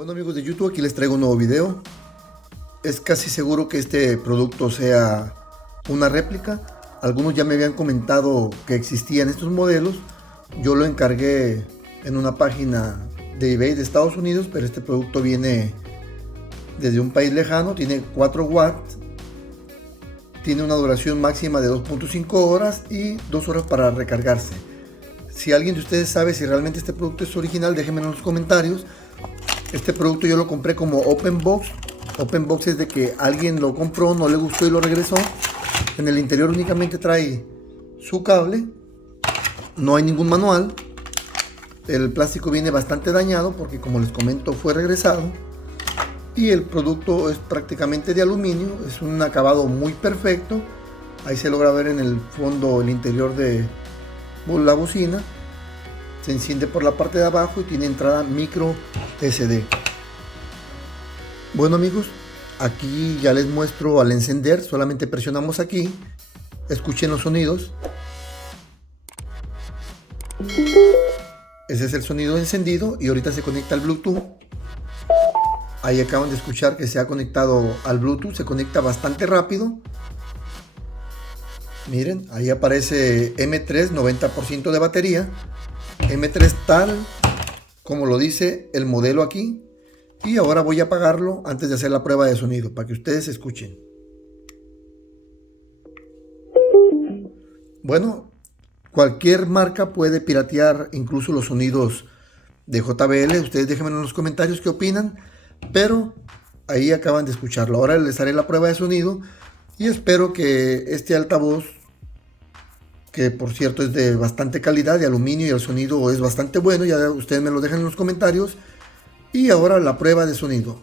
Bueno amigos de YouTube, aquí les traigo un nuevo video. Es casi seguro que este producto sea una réplica. Algunos ya me habían comentado que existían estos modelos. Yo lo encargué en una página de eBay de Estados Unidos, pero este producto viene desde un país lejano. Tiene 4 watts, tiene una duración máxima de 2.5 horas y 2 horas para recargarse. Si alguien de ustedes sabe si realmente este producto es original, déjenme en los comentarios. Este producto yo lo compré como Open Box. Open Box es de que alguien lo compró, no le gustó y lo regresó. En el interior únicamente trae su cable. No hay ningún manual. El plástico viene bastante dañado porque, como les comento, fue regresado. Y el producto es prácticamente de aluminio. Es un acabado muy perfecto. Ahí se logra ver en el fondo el interior de la bocina. Se enciende por la parte de abajo y tiene entrada micro SD. Bueno amigos, aquí ya les muestro al encender. Solamente presionamos aquí. Escuchen los sonidos. Ese es el sonido encendido y ahorita se conecta al Bluetooth. Ahí acaban de escuchar que se ha conectado al Bluetooth. Se conecta bastante rápido. Miren, ahí aparece M3, 90% de batería. M3 tal como lo dice el modelo aquí. Y ahora voy a apagarlo antes de hacer la prueba de sonido para que ustedes escuchen. Bueno, cualquier marca puede piratear incluso los sonidos de JBL. Ustedes déjenme en los comentarios qué opinan. Pero ahí acaban de escucharlo. Ahora les haré la prueba de sonido. Y espero que este altavoz, que por cierto es de bastante calidad, de aluminio, y el sonido es bastante bueno, ya ustedes me lo dejan en los comentarios. Y ahora la prueba de sonido.